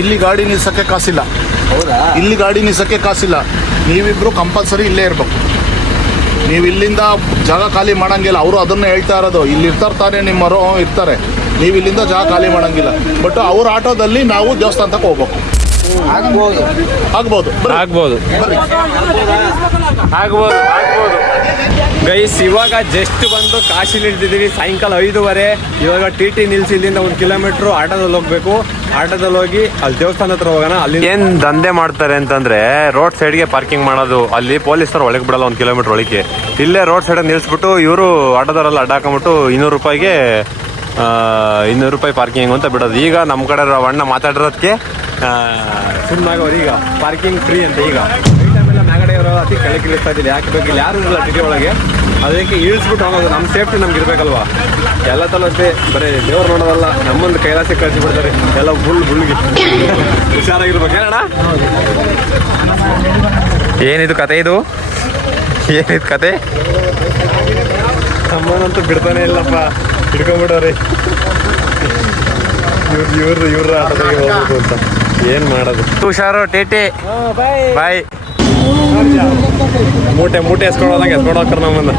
ಇಲ್ಲಿ ಗಾಡಿ ನಿಲ್ಸಕ್ಕೆ ಕಾಸಿಲ್ಲ. ಹೌದಾ? ಇಲ್ಲಿ ಗಾಡಿ ನಿಲ್ಸಕ್ಕೆ ಕಾಸಿಲ್ಲ. ನೀವಿಬ್ರು ಕಂಪಲ್ಸರಿ ಇಲ್ಲೇ ಇರ್ಬೇಕು. ನೀವು ಇಲ್ಲಿಂದ ಜಾಗ ಖಾಲಿ ಮಾಡಂಗಿಲ್ಲ. ಅವರು ಅದನ್ನೇ ಹೇಳ್ತಾ ಇರೋದು. ಇಲ್ಲಿ ಇರ್ತಾರೆ ತಾನೇ ನಿಮ್ಮವರು ಇರ್ತಾರೆ. ನೀವು ಇಲ್ಲಿಂದ ಜಾಗ ಖಾಲಿ ಮಾಡಂಗಿಲ್ಲ. ಬಟ್ ಅವ್ರ ಆಟೋದಲ್ಲಿ ನಾವು ದೇವಸ್ಥಾನ ತನಕ ಹೋಗ್ಬೇಕು. ಆಗ್ಬೋದು ಆಗ್ಬೋದು ಆಗ್ಬೋದು ಬರ್ರಿ. ಆಗ್ಬೋದು ಆಗ್ಬೋದು ಗೈಸ್, ಇವಾಗ ಜಸ್ಟ್ ಬಂದು ಕಾಶಿಲಿ ಇಳಿದಿದ್ದೀವಿ. ಸಾಯಂಕಾಲ 5:15. ಇವಾಗ ಟಿ ನಿಲ್ಸಿ ಇಲ್ಲಿಂದ 1 ಕಿಲೋಮೀಟ್ರು ಆಟೋದಲ್ಲಿ ಹೋಗ್ಬೇಕು. ಆಟೋದಲ್ಲಿ ಹೋಗಿ ಅಲ್ಲಿ ದೇವಸ್ಥಾನ ಹತ್ರ ಹೋಗೋಣ. ಅಲ್ಲಿ ಏನ್ ದಂಧೆ ಮಾಡ್ತಾರೆ ಅಂತಂದ್ರೆ ರೋಡ್ ಸೈಡ್ಗೆ ಪಾರ್ಕಿಂಗ್ ಮಾಡೋದು. ಅಲ್ಲಿ ಪೊಲೀಸರು ಒಳಗೆ ಬಿಡಲ್ಲ 1 ಕಿಲೋಮೀಟರ್ ಒಳಗೆ. ಇಲ್ಲೇ ರೋಡ್ ಸೈಡ್ ನಿಲ್ಸ್ಬಿಟ್ಟು ಇವರು ಆಟೋದವರೆಲ್ಲ ಅಡ್ಡ ಹಾಕೊಂಬಿಟ್ಟು 200 ರೂಪಾಯಿಗೆ 200 ರೂಪಾಯಿ ಪಾರ್ಕಿಂಗ್ ಅಂತ ಬಿಡೋದು. ಈಗ ನಮ್ಮ ಕಡೆ ಅಣ್ಣ ಮಾತಾಡಿರೋದಕ್ಕೆ ಸುಮ್ಮನಾಗವ್ರು. ಈಗ ಪಾರ್ಕಿಂಗ್ ಫ್ರೀ ಅಂತ. ಈಗ ಟೈಮೆಲ್ಲ ಮ್ಯಾಗಡೆಯವರು ಅತಿ ಕೆಳಗೆ ಇಳಿಸ್ತಾ ಇದ್ದಿಲ್ಲ. ಯಾಕೆ ಬೇಕಿಲ್ಲ, ಯಾರು ಇರಲ್ಲ ಟಿಟಿ ಒಳಗೆ. ಅದಕ್ಕೆ ಇಳಿಸ್ಬಿಟ್ಟು ಹೋಗೋದು. ನಮ್ಮ ಸೇಫ್ಟಿ ನಮ್ಗೆ ಇರಬೇಕಲ್ವಾ. ಎಲ್ಲ ತಲಷ್ಟೇ ಬರೀ ದೇವ್ರು ನೋಡೋದಲ್ಲ, ನಮ್ಮೊಂದು ಕೈಲಾಸಕ್ಕೆ ಕಳಿಸಿಬಿಡ್ತಾರೆ. ಎಲ್ಲ ಬುಳ್ಳಿಗೆ ಹುಷಾರಾಗಿರ್ಬೇಕು. ಏನಣ್ಣ ಏನಿದು ಕತೆ? ಏನಿದು ಕತೆ? ಅಮ್ಮನಂತೂ ಬಿಡ್ತಾನೆ ಇಲ್ಲಪ್ಪ, ಹಿಡ್ಕೊಂಡ್ಬಿಡೋರಿ. ಇವ್ರ ಆಟದಾಗೆ ಹೋಗ್ಬೇಕು ಅಂತ ಏನ್ ಮಾಡೋದು. ಹುಷಾರು ಟೇಟೆ. ಬಾಯ್. ಮೂಟೆ ಎಸ್ಕೊಂಡು ಹೋದಂಗೆ ಎಸ್ಕೊಂಡು ಹೋಗ್ತಾರೆ ನಮ್ಮನ್ನ.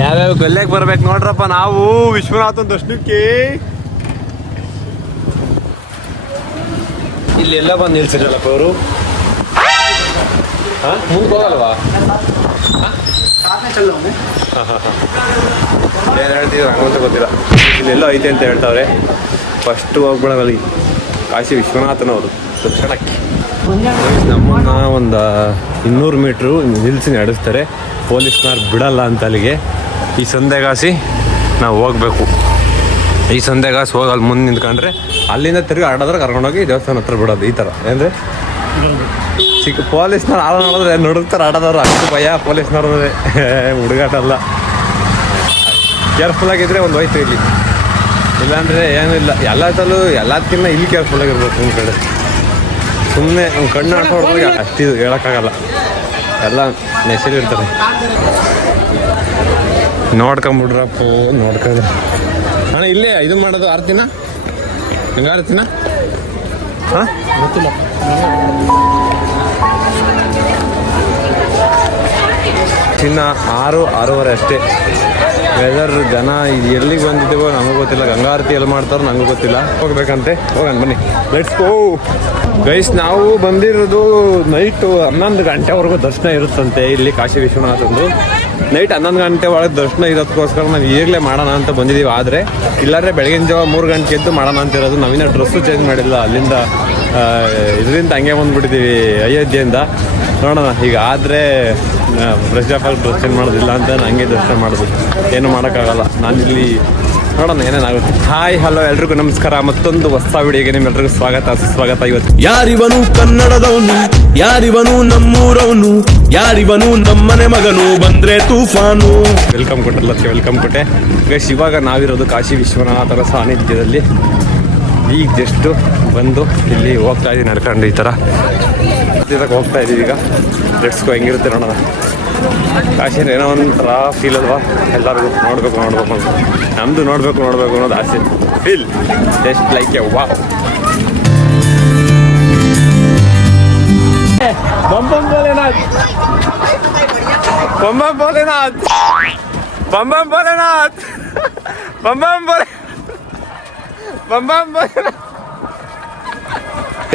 ಯಾವ್ಯಾವ ಗಲ್ಲೆಗೆ ಬರ್ಬೇಕು ನೋಡ್ರಪ್ಪ ನಾವು ವಿಶ್ವನಾಥನ್ ದರ್ಶನಕ್ಕೆ. ಇಲ್ಲಿ ಎಲ್ಲ ಬಂದು ನಿಲ್ಸಿರಲ್ಲಪ್ಪ ಅವರು. ಮುಂದೆ ಹೋಗಲ್ವಾ? ಏನು ಹೇಳ್ತಿದ್ರು ಹಂಗಂತ ಗೊತ್ತಿಲ್ಲ. ಇಲ್ಲೆಲ್ಲ ಐತೆ ಅಂತ ಹೇಳ್ತಾವ್ರೆ. ಫಸ್ಟ್ ಹೋಗ್ಬಿಡೋಣ ಅಲ್ಲಿ ಕಾಶಿ ವಿಶ್ವನಾಥನವರು ದರ್ಶನಕ್ಕೆ. ನಮ್ಮನ್ನ ಒಂದು 200 ಮೀಟ್ರು ನಿಲ್ಸಿ ನಡೆಸ್ತಾರೆ. ಪೊಲೀಸ್ನವ್ರು ಬಿಡಲ್ಲ ಅಂತ ಅಲ್ಲಿಗೆ. ಈ ಸಂದೆಗಾಸಿ ನಾವು ಹೋಗ್ಬೇಕು. ಈ ಸಂದೆಗಾಸಿ ಹೋಗಿ ಅಲ್ಲಿ ಮುಂದೆ ನಿಂತ್ಕೊಂಡ್ರೆ ಅಲ್ಲಿಂದ ತಿರುಗಿ ಆಡೋದ್ರೆ ಕರ್ಕೊಂಡೋಗಿ ದೇವಸ್ಥಾನ ಹತ್ರ ಬಿಡೋದು. ಈ ಥರ ಅಂದರೆ ಚಿಕ್ಕ ಪೊಲೀಸ್ನವ್ರು ಆಡೋ ನೋಡಿದ್ರೆ ನುಡುಕ್ತಾರೆ ಆಡೋದವ್ರು. ಅಷ್ಟು ಭಯ ಪೊಲೀಸ್ನವ್ರು ಹುಡುಗಾಟಲ್ಲ. ಕೇರ್ಫುಲ್ಲಾಗಿದ್ದರೆ ಒಂದು ಹೋಯ್ತು ಇಲ್ಲಿ. ಇಲ್ಲಾಂದರೆ ಏನೂ ಇಲ್ಲ. ಎಲ್ಲದಕ್ಕಿಂತ ಇಲ್ಲಿ ಕೇರ್ಫುಲ್ಲಾಗಿರ್ಬೇಕು. ನಿಮ್ಮ ಕಡೆ ಸುಮ್ಮನೆ ಕಣ್ಣು ಆಡ್ಸೋಡ್ದಾಗ ಅಷ್ಟಿದು ಹೇಳೋಕ್ಕಾಗಲ್ಲ. ಎಲ್ಲ ನೆಸೆಲಿರ್ತಾರೆ. ನೋಡ್ಕೊಂಬಿಡ್ರಪ್ಪ, ನೋಡ್ಕೊಂಡ್ರೆ ಅಣ್ಣ ಇಲ್ಲೇ ಇದು ಮಾಡೋದು ಆರ್ತಿನ ಹಂಗಾರ್ತಿನ ಹಾಂ ಗೊತ್ತಿಲ್ಲ. ಚಿನ್ನ 6-6:30 ಅಷ್ಟೇ. ವೆದರ್ ಜನ ಎಲ್ಲಿಗೆ ಬಂದಿದ್ದೇವೋ ನಮಗೂ ಗೊತ್ತಿಲ್ಲ. ಗಂಗಾರತಿ ಎಲ್ಲಿ ಮಾಡ್ತಾರೋ ನನಗೂ ಗೊತ್ತಿಲ್ಲ. ಹೋಗ್ಬೇಕಂತೆ, ಹೋಗೋಣ ಬನ್ನಿ. Let's go guys. ನಾವು ಬಂದಿರೋದು ನೈಟು 11 ಗಂಟೆವರೆಗೂ ದರ್ಶನ ಇರುತ್ತಂತೆ ಇಲ್ಲಿ ಕಾಶಿ ವಿಶ್ವನಾಥಂದು. ನೈಟ್ 11 ಗಂಟೆ ಒಳಗೆ ದರ್ಶನ ಇರೋದಕ್ಕೋಸ್ಕರ ನಾವು ಈಗಲೇ ಮಾಡೋಣ ಅಂತ ಬಂದಿದ್ದೀವಿ. ಆದರೆ ಇಲ್ಲಾಂದರೆ ಬೆಳಗಿನ ಜಾವ 3 ಗಂಟೆಗೆ ಎದ್ದು ಮಾಡೋಣ ಅಂತ ಇರೋದು. ನಾವಿನ್ನ ಡ್ರೆಸ್ಸು ಚೇಂಜ್ ಮಾಡಿಲ್ಲ. ಅಲ್ಲಿಂದ ಇದರಿಂದ ಹಂಗೆ ಬಂದುಬಿಟ್ಟಿದ್ದೀವಿ ಅಯೋಧ್ಯೆಯಿಂದ. ನೋಡೋಣ ಈಗ ಆದರೆ fresh of all dress change ಮಾಡೋದಿಲ್ಲ ಅಂತ ಹಂಗೆ ದರ್ಶನ ಮಾಡೋದು. ಏನು ಮಾಡೋಕ್ಕಾಗಲ್ಲ. ನಾನಿಲ್ಲಿ ನೋಡೋಣ ಏನೇನಾಗುತ್ತೆ. ಹಾಯ್ ಹಲೋ ಎಲ್ರಿಗೂ ನಮಸ್ಕಾರ. ಮತ್ತೊಂದು ಹೊಸ ವಿಡಿಯೋಗೆ ನಿಮ್ಮೆಲ್ರಿಗೂ ಸ್ವಾಗತ ಸುಸ್ವಾಗತ. ಇವತ್ತು ಯಾರಿವನು ಕನ್ನಡದವನು, ಯಾರಿವನು ನಮ್ಮೂರವನು, ಯಾರಿವನು ನಮ್ಮನೆ ಮಗನು, ಬಂದ್ರೆ ತೂಫಾನು. ವೆಲ್ಕಮ್ ಕೊಟ್ಟಲ್ಲ, ವೆಲ್ಕಮ್ ಕೊಟ್ಟೆ ಗೈಸ್. ಇವಾಗ ನಾವಿರೋದು ಕಾಶಿ ವಿಶ್ವನಾಥನ ಸಾನ್ನಿಧ್ಯದಲ್ಲಿ. ಈಗ ಜಸ್ಟು ಬಂದು ಇಲ್ಲಿ ಹೋಗ್ತಾ ಇದ್ದೀವಿ ನಡ್ಕೊಂಡು. ಈ ಥರ ಹೋಗ್ತಾ ಇದ್ದೀವಿ ಈಗ. ಲೆಟ್ಸ್ಗೋ ಹೆಂಗಿರುತ್ತೆ ನೋಡೋಣ. ಕಾಶಿನ ಏನೋ ಒಂಥರ ಫೀಲ್ ಅಲ್ವಾ ಎಲ್ಲರಿಗೂ. ನೋಡಬೇಕು ನಮ್ಮದು ನೋಡಬೇಕು ಅನ್ನೋದು ಆಸೆ. Feel just like a wow. Bam Bholenath, Bam Bholenath, Bam Bholenath, Bam Bholenath.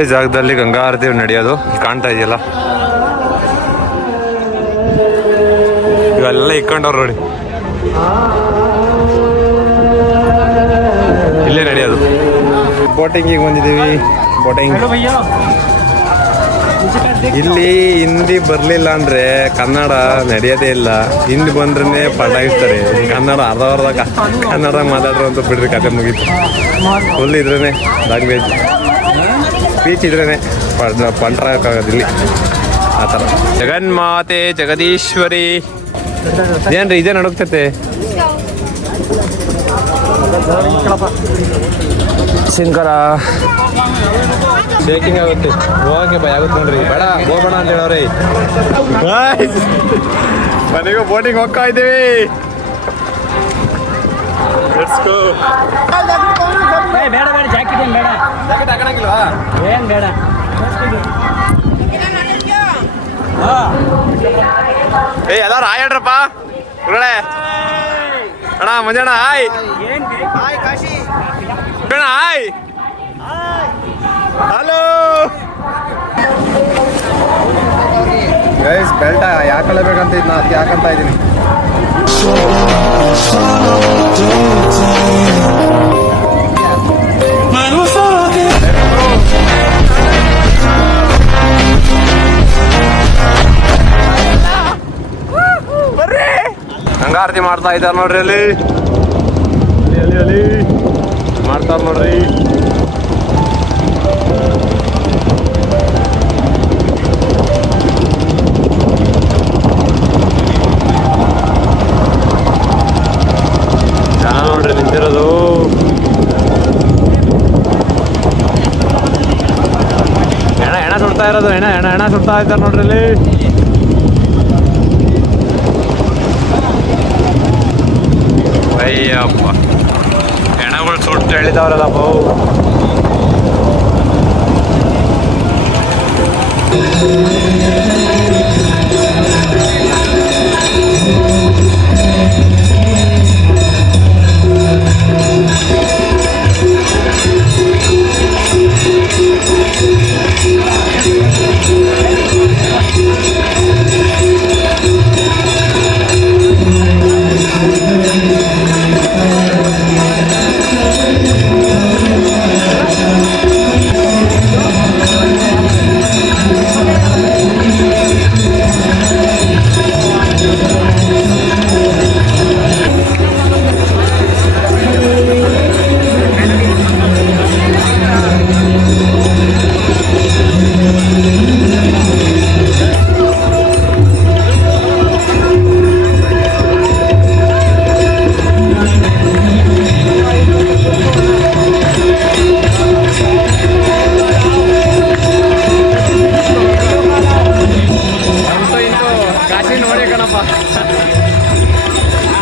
ಈ ಜಾಗದಲ್ಲಿ ಗಂಗಾ ಆರತಿ ನಡೆಯೋದು ಕಾಣ್ತಾ ಇದೆಯಲ್ಲ. ಇವೆಲ್ಲ ಇಕ್ಕೊಂಡವ್ರು ನೋಡಿ. ಇಲ್ಲೇ ನಡೆಯೋದು. ಬೋಟಿಂಗಿಗೆ ಬಂದಿದ್ದೀವಿ. ಬೋಟಿಂಗ್ ಇಲ್ಲಿ ಹಿಂದಿ ಬರಲಿಲ್ಲ ಅಂದರೆ ಕನ್ನಡ ನಡೆಯೋದೇ ಇಲ್ಲ. ಹಿಂದಿ ಬಂದ್ರೆ ಪಟಾಯಿಸ್ತಾರೆ. ಕನ್ನಡ ಅರ್ಧ ಕನ್ನಡ ಮಾತಾಡ್ರು ಅಂತ ಬಿಡ್ರಿ, ಕತೆ ಮುಗೀತು. ಫುಲ್ ಇದ್ರೇ ಲ್ಯಾಂಗ್ವೇಜ್, ಸ್ಪೀಚ್ ಇದ್ರೇ ಪಂಟ್ರಾಗೋದಿಲ್ಲಿ ಆ ಥರ. ಜಗನ್ಮಾತೆ ಜಗದೀಶ್ವರಿ ಏನ್ರಿ ಇದೇ ನಡುಕ್ತೈತೆ ಶಂಕರ ಶೇಕಿಂಗ್ ಆಗುತ್ತೆ ಹೋಗಕ್ಕೆ ಭಯ ಆಗುತ್ತೆ ನೋಡ್ರಿ ಬೇಡ ಹೋಗೋಣ ಅಂತ ಹೇಳವ್ರಿ ಮನೆಗೂ ಬೋಟಿಂಗ್ ಹೋಗ್ತಾ ಇದ್ದೀವಿ ಬೇಡ ಬೇಡ ಜಾಕೆಟ್ ಏನು ಬೇಡ ಜಾಕೆಟ್ ಹಾಕೊಳಂಗಿಲ್ವಾ ಏನು ಬೇಡ ಏ ಎಲ್ಲಾರು ಹಾಯ್ ಹೇಳ್ರಪ್ಪ ಒಳ್ಳೆ ಅಣ್ಣ ಮಂಜಣ್ಣ ಹಾಯ್ ಅಣ್ಣ ಹಾಯ್ ಹಲೋ ಗೈಸ್ ಬೆಲ್ಟ ಯಾಕಲೇಬೇಕಂತ ಇದನ್ನ ಅದಕ್ಕೆ ಯಾಕಂತ ಇದ್ದೀನಿ ಗಂಗಾರತಿ ಮಾಡ್ತಾ ಇದ್ದಾರೆ ನೋಡ್ರಿ ಅಲ್ಲಿ ಮಾಡ್ತಾರ ನೋಡ್ರಿ ಜನ ನೋಡ್ರಿ ನಿಂತಿರೋದು ಹೆಣ ಸುಡ್ತಾ ಇರೋದು ಹೆಣ ಸುಡ್ತಾ ಇದ್ದಾರೆ ನೋಡ್ರಿ ಇಲ್ಲಿ ಅಯ್ಯಪ್ಪ ಹೆಣಗಳು ಸುಟ್ಟು ಹೇಳಿದವ್ರಲ್ಲಪ್ಪ